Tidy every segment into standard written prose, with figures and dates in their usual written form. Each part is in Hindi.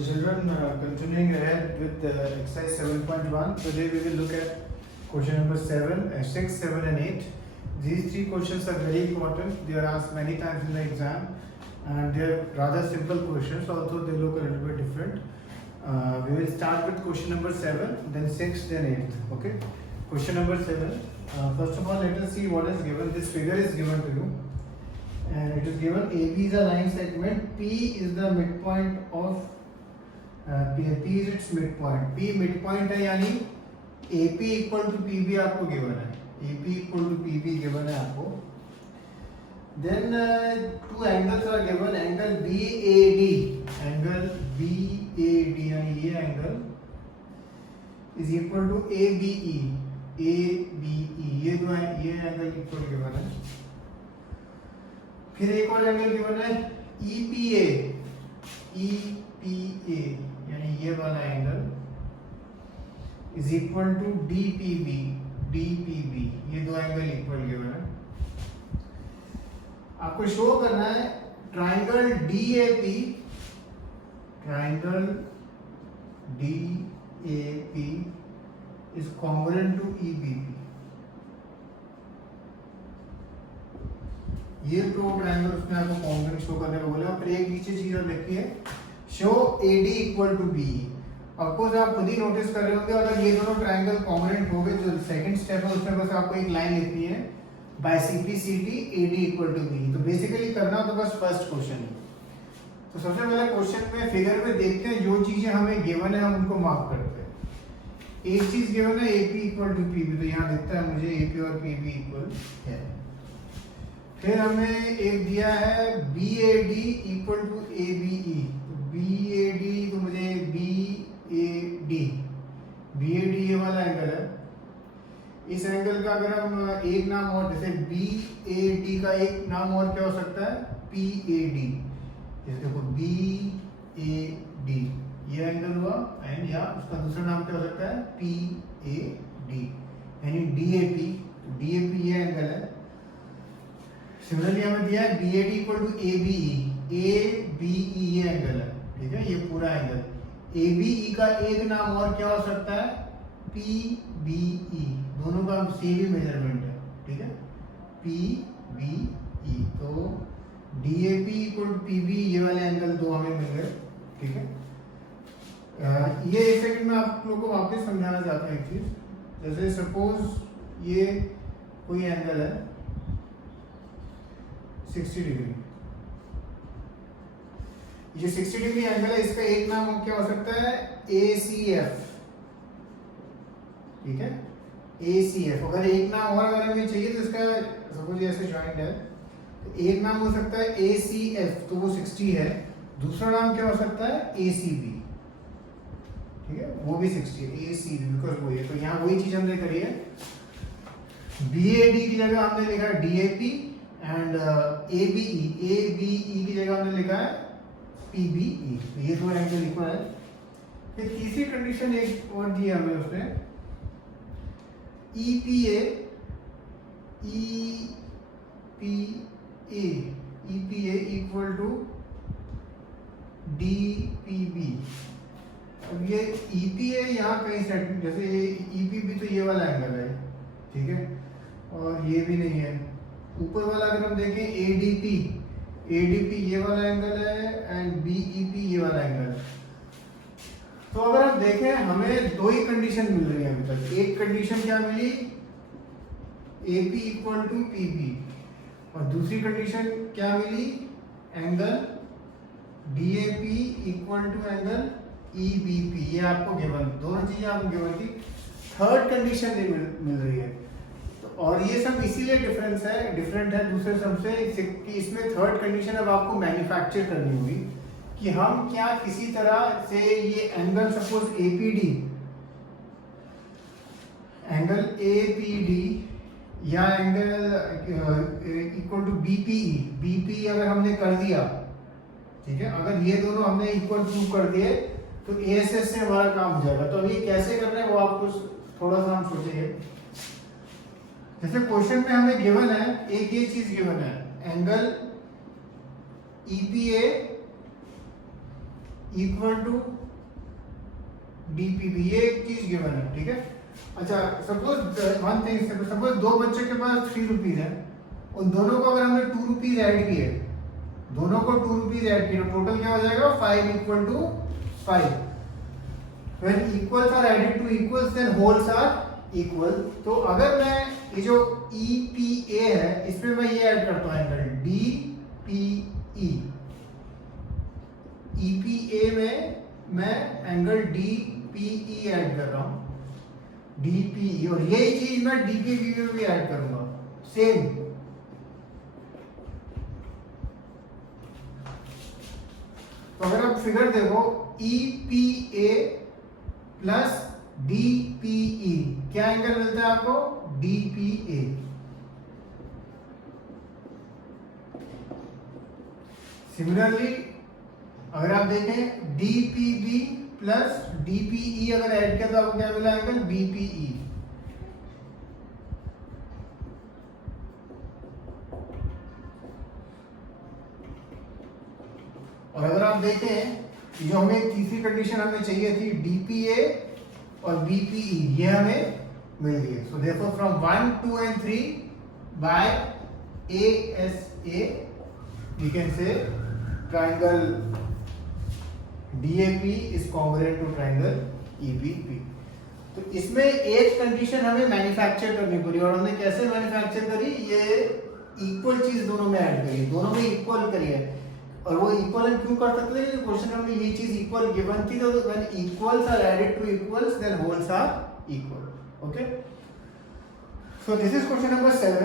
So children, continuing ahead with exercise 7.1. Today we will look at question number 7, 6, 7 and 8. These three questions are very important. They are asked many times in the exam and they are rather simple questions, although they look a little bit different. We will start with question number 7, then 6, then 8. Okay. Question number 7. First of all, let us see what is given. This figure is given to you. And it is given AB is a line segment, P is the midpoint of P is its midpoint. P midpoint है यानी AP equal to PB आपको given है. AP equal to PB given है आपको. Then two angles are given. Angle BAD यानी ये angle is equal to ABE. ये दो ये angle equal given है. फिर एक और एंगल गिवन है EPA यानी ये वाला angle is equal to DPB ये दो एंगल इक्वल गिवन है. आपको शो करना है triangle DAP is congruent to EBP. ये दो ट्रायंगल उसमें आपको कॉन्ग्रुएंट शो करने को बोला. और फिर एक नीचे चीज और लिखी है show AD equal to BE. Of course आप खुद ही नोटिस कर रहे होंगे अगर ये दोनों ट्रायंगल कॉन्ग्रुएंट हो गए तो सेकंड स्टेप है उसमें बस आपको एक लाइन लिखनी है by CPCT AD equal to BE. तो बेसिकली करना तो बस फर्स्ट क्वेश्चन है. तो सबसे पहले क्वेश्चन में फिगर में देखते हैं जो चीजें हमें गिवन है हम उनको मार्क करते हैं. एक चीज गिवन है AP इक्वल टू PB, तो यहाँ दिखता है मुझे AP और PB इक्वल है. फिर हमें एक दिया है BAD इक्वल टू ABE. तो BAD तो मुझे BAD ये वाला एंगल है. इस एंगल का अगर हम एक नाम और जैसे BAD का एक नाम और क्या हो सकता है PAD. जैसे देखो BAD ये एंगल हुआ एंड या उसका दूसरा नाम क्या हो सकता है PAD यानी DAP. तो DAP ये एंगल है. सिमिलरली हमें दिया है BAD इक्वल टू ABE ये एंगल है. ठीक है, ये पूरा एंगल. ABE का एक नाम और क्या हो सकता है PBE. दोनों का सेम ही मेजरमेंट है. ठीक है, PBE. तो DAP इक्वल टू PB ये वाले एंगल दो हमें मिल गए. ठीक है, ये एक सेकंड में आप लोगों को वापस समझाना चाहता हूँ एक चीज. जैसे सपोज ये कोई एंगल है 60 डिग्री. ये 60 डिग्री एंगल है. इसका एक नाम क्या हो सकता है ACF. ठीक है, ACF. अगर एक नाम और अगर हमें चाहिए तो इसका सपोज ऐसे जॉइंट है तो एक नाम हो सकता है ACF, तो वो 60 है. दूसरा नाम क्या हो सकता है ACB. ठीक है, वो भी 60 है ACB बिकॉज वो है. तो यहाँ वही चीज हमने करी है. BAD की जगह हमने लिखा है DAP एंड ABE की जगह हमने लिखा है PBE. तो ये दो एंगल इक्वल है. फिर तीसरी कंडीशन एक और दी हमें उसने EPA इक्वल टू DPB. अब ये EPA यहाँ कहीं सेट, जैसे ये EPB तो ये वाला एंगल है. ठीक है, और ये भी नहीं है. ऊपर वाला अगर हम देखें ADP ये वाला एंगल है एंड BEP ये वाला एंगल है. तो अगर हम देखें हमें दो ही कंडीशन मिल रही है अभी तक. एक कंडीशन क्या मिली AP इक्वल टू PB और दूसरी कंडीशन क्या मिली angle DAP equal to angle EBP. ये आपको गिवन, दोनों चीजें आपको गिवन थी. थर्ड कंडीशन मिल रही है. और ये सब इसीलिए डिफरेंट है दूसरे सब से कि इसमें थर्ड कंडीशन अब आपको मैन्युफैक्चर करनी होगी कि हम क्या किसी तरह से ये एंगल सपोज APD या एंगल इक्वल टू BPE अगर हमने कर दिया. ठीक है, अगर ये दोनों हमने इक्वल प्रूव कर दिए तो ASS से हमारा काम हो जाएगा. तो अभी कैसे करना है वो आपको थोड़ा सा हम सोचेंगे. जैसे क्वेश्चन में हमें गिवन है एक ये चीज गिवन है angle EPA equal to DPB, ये एक चीज गिवन है, ठीक है। अच्छा सपोज वन थिंग, सपोज दो बच्चों के पास 3 रुपीज है, उन दोनों को अगर हमने 2 रुपीज ऐड किए, दोनों को 2 रुपीज ऐड किए, टोटल क्या हो जाएगा 5 equal to 5। When equals are added to equals then wholes are equal। तो अगर मैं ये जो EPA है इसमें मैं ये ऐड करता हूँ एंगल DPE, EPA में मैं एंगल DPE ऐड कर रहा हूँ, DPE, और यही चीज मैं DPB में भी ऐड करूंगा सेम। तो अगर आप फिगर देखो EPA प्लस DPE, क्या एंगल मिलता है आपको DPA। सिमिलरली अगर आप देखें DPB प्लस DPE अगर ऐड किया तो आपको क्या मिला एंगल BPE। और अगर आप देखें जो हमें एक तीसरी कंडीशन हमें चाहिए थी DPA और BPE, ये हमें मिल गई। So therefore from 1, 2 and 3 by ASA we can say triangle DAP is congruent to triangle EBP। तो इसमें एक कंडीशन हमें मैन्युफैक्चर करनी पड़ी, और हमने कैसे मैन्युफैक्चर करी, ये इक्वल चीज दोनों में ऐड करी, दोनों में इक्वल करी है। और वो इक्वल हम क्यों कर सकते हैं, क्वेश्चन में ये चीज इक्वल गिवन थी, तो when equals are added to equals then wholes are equal. Okay, so this is question number 7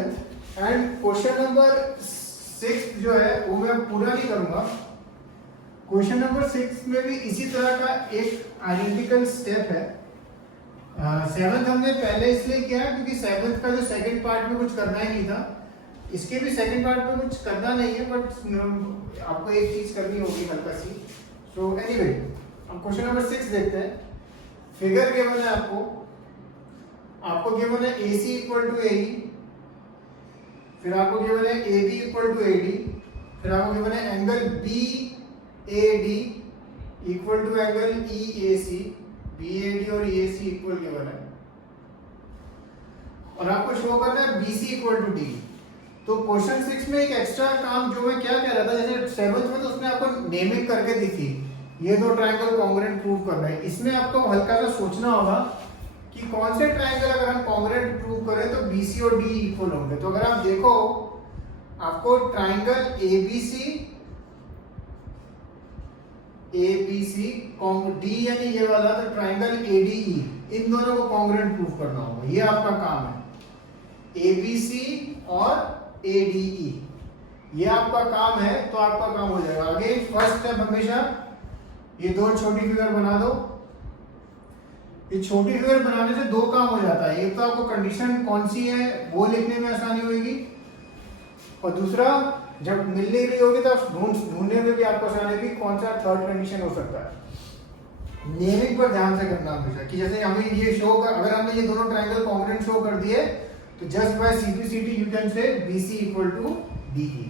and question number 6 जो है वो मैं पूरा नहीं करूंगा। क्वेश्चन नंबर 6 में भी इसी तरह का एक आइडेंटिकल स्टेप है। 7th हमने पहले इसलिए किया क्योंकि 7th का जो सेकंड पार्ट में कुछ करना ही नहीं था, इसके भी सेकंड पार्ट में कुछ करना नहीं है, बट आपको एक चीज करनी होगी हल्का सी। सो एनीवे हम क्वेश्चन नंबर 6 देखते हैं। फिगर गिवन है आपको गिवन है AC इक्वल टू AE, फिर आपको गिवन है AB इक्वल टू AD, फिर आपको गिवन है angle BAD equal to angle EAC, BAD और EAC इक्वल गिवन है, और आपको शो करना है BC इक्वल टू D। तो क्वेश्चन 6 में एक एक्स्ट्रा काम जो मैं क्या कह रहा था, जैसे 7th में तो उसने आपको नेमिंग करके दी थी, ये दो ट्रायंगल कॉन्ग्रुएंट प्रूव करना है। इसमें आपको हल्का सा सोचना होगा कि कौन से ट्रायंगल अगर हम कॉन्ग्रुएंट प्रूव करें तो BC और D इक्वल होंगे। तो अगर आप देखो आपको ट्रायंगल ABC D यानी ये वाला, तो ट्रायंगल ADE, इन दोनों को कॉन्ग्रुएंट प्रूव करना होगा, ये आपका काम है। ABC और ADE ये आपका काम है, तो आपका काम हो जाएगा। अगेन फर्स्ट स्टेप हमेशा ये दो छोटी फिगर बना दो। ये छोटी फिगर बनाने से दो काम हो जाता है, एक तो आपको कंडीशन कौन सी है वो लिखने में आसानी होगी, और दूसरा जब मिलने रही होगी तो ढूंढने में भी आपको आसानी होगी कौन सा थर्ड कंडीशन हो सकता है। नेमिंग पर ध्यान से करना हमेशा कि जैसे हमें ये शो कर, अगर हमने ये दोनों ट्रायंगल कॉन्ग्रुएंट शो कर दिए तो just by CPCT you can say BC equal to DE।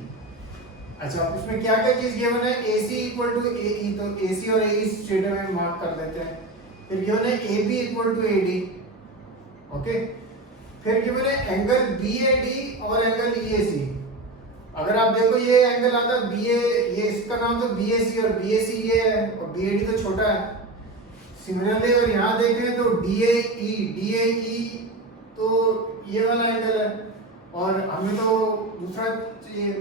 अच्छा इसमें क्या क्या चीज गिवन है, AC इक्वल टू AE, तो AC और AE स्ट्रेट में मार्क कर देते हैं। फिर गिवन है AB equal to AD, okay. फिर गिवन है एंगल BAD और एंगल EAC। अगर आप देखो ये एंगल आता है BA, ये इसका नाम तो BAC और BAC ये है, और BAD तो छोटा है। सिमिलरली अगर यहाँ देखें तो DAE तो ये वाला एंगल है, और हमें तो दूसरा चाहिए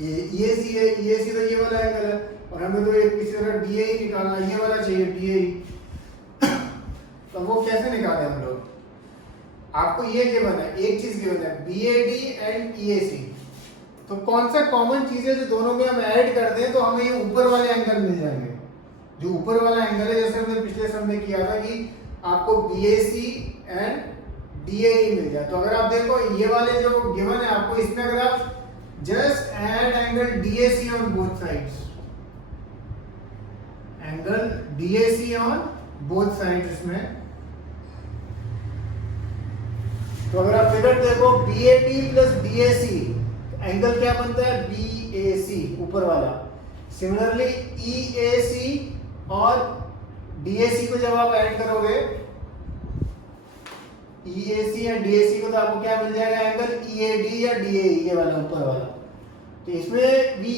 EAC है, EAC तो ये वाला एंगल है, और हमें तो एक किसी तरह DAE निकालना, ये वाला चाहिए DAE। तो वो कैसे निकाले हम लोग, आपको ये गिवन है, एक चीज गिवन है BAD एंड EAC। तो कौन सा कॉमन चीज है जो दोनों में हम ऐड कर दें तो हमें ये ऊपर वाले एंगल मिल जाएंगे। जो ऊपर वाला एंगल है, जैसे हमने पिछले सम में किया था कि आपको BAC एंड DAE मिल जाए। तो अगर आप देखो ये वाले जो गिवन है आपको, इसमें अगर आप just add angle DAC on both sides, angle DAC on both sides इसमें, तो अगर आप फिगर देखो BAD प्लस DAC, एंगल क्या बनता है BAC ऊपर वाला। सिमिलरली EAC और DAC को जब आप ऐड करोगे, EAC या DAC को, तो आपको क्या मिल जाएगा? एंगल EAD या DAE, ये वाला ऊपर वाला। तो इसमें भी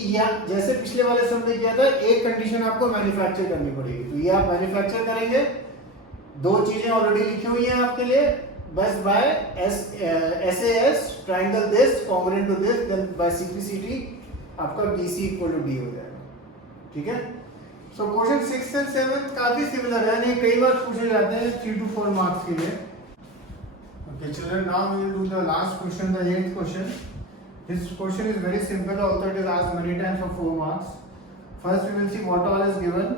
जैसे पिछले वाले सम में किया था, एक कंडीशन आपको मैन्युफैक्चर करनी पड़ेगी। तो ये आप मैन्युफैक्चर करेंगे। दो चीजें ऑलरेडी लिखी हुई हैं आपके लिए, बस by SAS triangle this congruent to this, then by CPCT आपका BC इक्वल टू D हो जाएगा। ठीक है। सो क्वेश्चन 6 एंड 7 काफी सिमिलर है, नहीं कई बार पूछे जाते हैं 3 to 4 मार्क्स के लिए। Okay, children, now we will do the last question, the 8th question. This question is very simple, although it is asked many times for 4 marks. First we will see what all is given.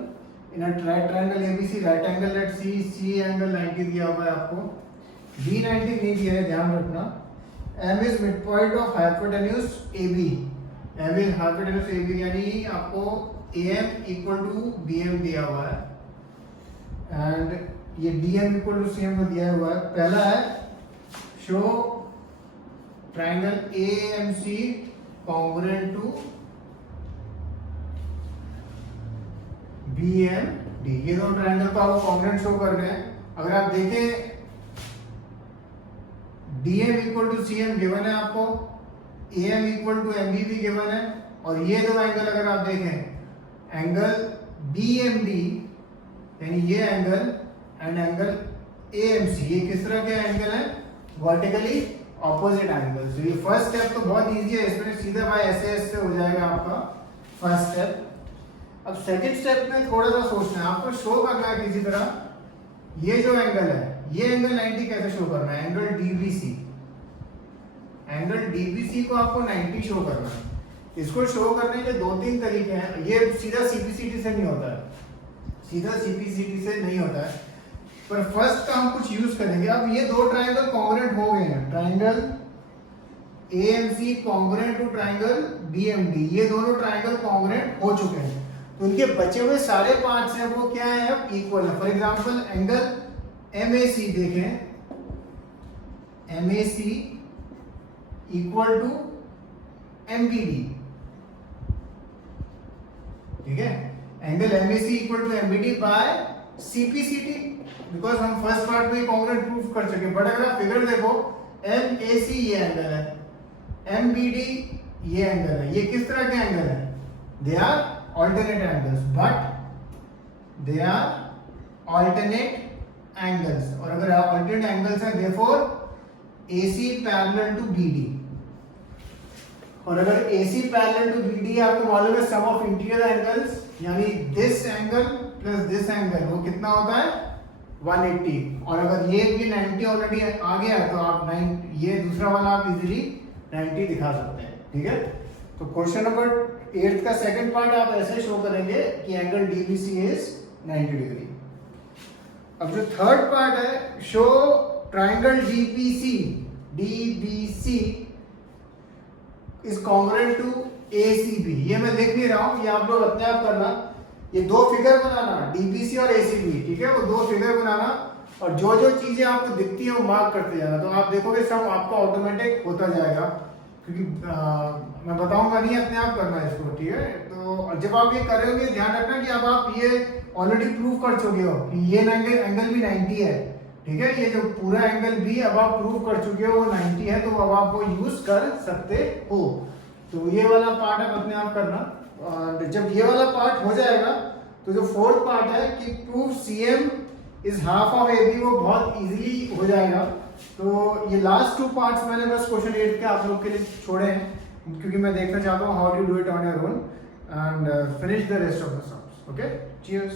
In a right triangle ABC, right angle at C angle 90 दिया हुआ है आपको, B 90 नहीं दिया है, ध्यान रखना। M is midpoint of hypotenuse AB. M is hypotenuse AB, यानी आपको AM equal to BM दिया हुआ है, and ये DM equal to CM को दिया हुआ है। पहला है show triangle AMC congruent to BMD। ये दोनों ट्राइंगल को आपको कॉन्ग्रुएंट शो कर रहे हैं। अगर आप देखें DM equal to CM given है आपको, AM इक्वल टू MB भी गिवन है, और ये दो एंगल अगर आप देखें, एंगल BMD यानी ये एंगल एंड एंगल AMC, ये किस तरह के एंगल है? Vertically opposite angles. ये फर्स्ट स्टेप तो बहुत इजी है, इसमें सीधा बाय SAS से हो जाएगा आपका फर्स्ट स्टेप। अब सेकंड स्टेप में थोड़ा सा सोचना है, आपको शो करना है किसी तरह, ये जो एंगल है, ये एंगल 90 कैसे शो करना है? एंगल DBC, एंगल DBC को आपको 90 शो करना है। इसको शो करने के 2-3 तरीके हैं। ये सीधा CPCT से नहीं होता है, सीधा CPCT से नहीं होता है, पर फर्स्ट का हम कुछ यूज करेंगे। अब ये दो ट्राइंगल कॉन्ग्रुएंट हो गए हैं, triangle AMC congruent to triangle BMD, ये दोनों ट्राइंगल कॉन्ग्रुएंट हो चुके हैं। तो उनके बचे हुए सारे पार्ट्स हैं वो क्या है? अब इक्वल है। फॉर एग्जांपल एंगल MAC देखें, MAC इक्वल टू MBD, ठीक है। Angle MAC equal to MBD by CPCT, because हम फर्स्ट पार्ट में कॉन्ग्रुएंट प्रूफ कर चुके। बट अगर आप फिगर देखो, MAC ये एंगल है, MBD ये एंगल है, ये किस तरह के एंगल है? They are alternate angles, but they are alternate angles, और अगर alternate angles हैं, therefore AC parallel to BD, और अगर AC parallel to BD आपको मालूम है sum of interior angles, यानी this angle plus this angle वो कितना होता है? 180, और अगर ये भी 90 ऑलरेडी आ गया तो आप 9 ये दूसरा वाला आप इजीली 90 दिखा सकते हैं। ठीक है। तो क्वेश्चन नंबर 8 का सेकंड पार्ट आप ऐसे शो करेंगे कि एंगल DBC इज 90 डिग्री। अब जो थर्ड पार्ट है, show triangle DBC is congruent to ACB। ये मैं लिख नहीं रहा हूं, ये आप लोग अपने आप करना। ये दो फिगर बनाना, DBC और ACB, ठीक है। वो दो फिगर बनाना, और जो जो चीजें आपको दिखती है वो मार्क करते जाना, तो आप देखोगे सब आपका ऑटोमेटिक होता जाएगा, क्योंकि मैं बताऊंगा नहीं, अपने आप करना है इसको। ठीक है। तो जब आप ये कर रहे होंगे, ध्यान रखना कि अब आप ये ऑलरेडी प्रूव कर चुके हो कि ये एंगल भी 90 है। ठीक है। ये जो पूरा एंगल भी अब आप प्रूव कर चुके हो वो 90 है, तो अब आप वो यूज कर सकते हो। तो ये वाला पार्ट आप अपने आप करना, और जब ये वाला पार्ट हो जाएगा तो जो फोर्थ पार्ट है कि prove CM is half of AB, वो बहुत इजीली हो जाएगा। तो ये लास्ट 2 पार्ट्स मैंने बस क्वेश्चन 8 के आप लोग के लिए छोड़े हैं, क्योंकि मैं देखना चाहता हूँ how to do it on your own and finish the rest of the sums. Okay, cheers.